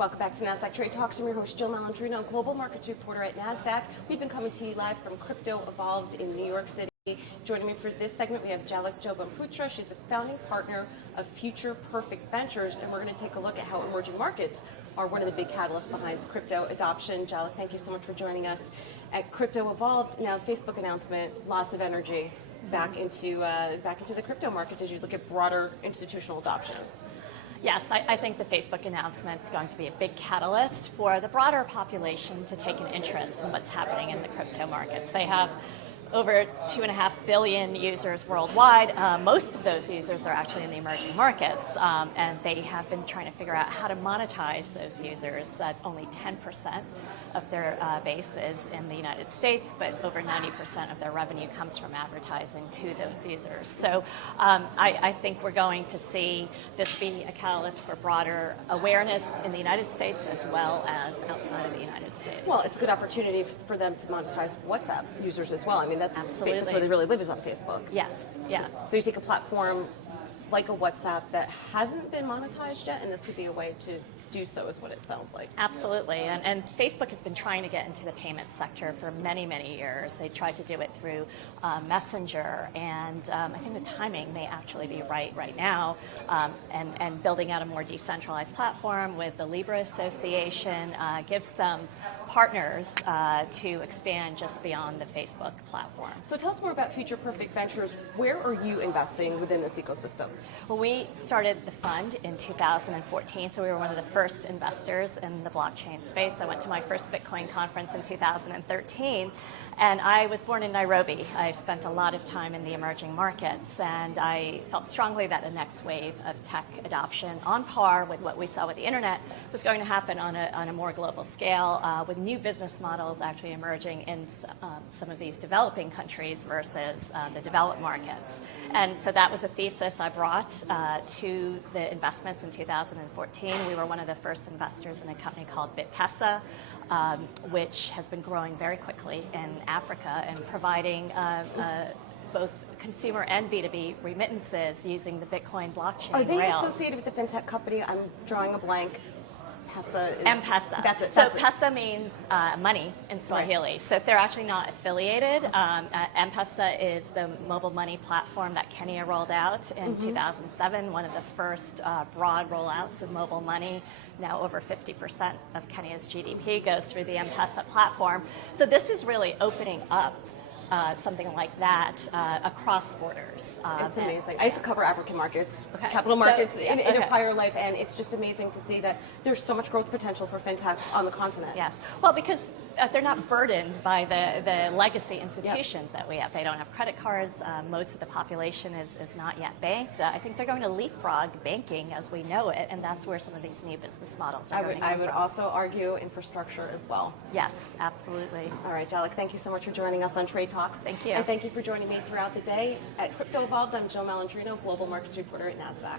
Welcome back to NASDAQ Trade Talks. I'm your host, Jill Malandrino, Global Markets Reporter at NASDAQ. We've been coming to you live from Crypto Evolved in New York City. Joining me for this segment, we have Jalak Jobanputra. She's the founding partner of Future Perfect Ventures, and we're going to take a look at how emerging markets are one of the big catalysts behind crypto adoption. Jalak, thank you so much for joining us at Crypto Evolved. Now, Facebook announcement, lots of energy back into the crypto markets as you look at broader institutional adoption. Yes, I think the Facebook announcement is going to be a big catalyst for the broader population to take an interest in what's happening in the crypto markets. They have over 2.5 billion users worldwide. Most of those users are actually in the emerging markets, and they have been trying to figure out how to monetize those users. Only 10% of their base is in the United States, but over 90% of their revenue comes from advertising to those users. So I think we're going to see this be a catalyst for broader awareness in the United States as well as outside of the United States. Well, it's a good opportunity for them to monetize WhatsApp users as well. I mean, that's where they really live, is on Facebook. Yes, yes. So you take a platform like a WhatsApp that hasn't been monetized yet, and this could be a way to do so, is what it sounds like. Absolutely, and Facebook has been trying to get into the payments sector for many, many years. They tried to do it through Messenger, and I think the timing may actually be right now, and building out a more decentralized platform with the Libra Association gives them partners to expand just beyond the Facebook platform. So tell us more about Future Perfect Ventures. Where are you investing within this ecosystem? Well, we started the fund in 2014, so we were one of the first investors in the blockchain space. I went to my first Bitcoin conference in 2013, and I was born in Nairobi. I spent a lot of time in the emerging markets, and I felt strongly that the next wave of tech adoption, on par with what we saw with the internet, was going to happen on a more global scale, with new business models actually emerging in some of these developing countries versus the developed markets. And so that was the thesis I brought to the investments in 2014. We were one of the first investors in a company called BitPesa, which has been growing very quickly in Africa and providing both consumer and B2B remittances using the Bitcoin blockchain Are they rails. associated with the fintech company? I'm drawing a blank. M-Pesa. That's it. So Pesa means money in Swahili. Right. So if they're actually not affiliated, M-Pesa is the mobile money platform that Kenya rolled out in 2007, one of the first broad rollouts of mobile money. Now over 50% of Kenya's GDP goes through the M-Pesa platform. So this is really opening up something like that across borders. It's amazing. I used to cover African markets, capital markets in a prior life, and it's just amazing to see that there's so much growth potential for fintech on the continent. Yes. Well, because they're not burdened by the legacy institutions that we have. They don't have credit cards. Most of the population is not yet banked. I think they're going to leapfrog banking as we know it, and that's where some of these new business models are going to come from. I would also argue infrastructure as well. Yes, absolutely. All right, Jalak, thank you so much for joining us on Trade Talks. Thank you. And thank you for joining me throughout the day. At Crypto Evolved, I'm Jill Malandrino, Global Markets Reporter at NASDAQ.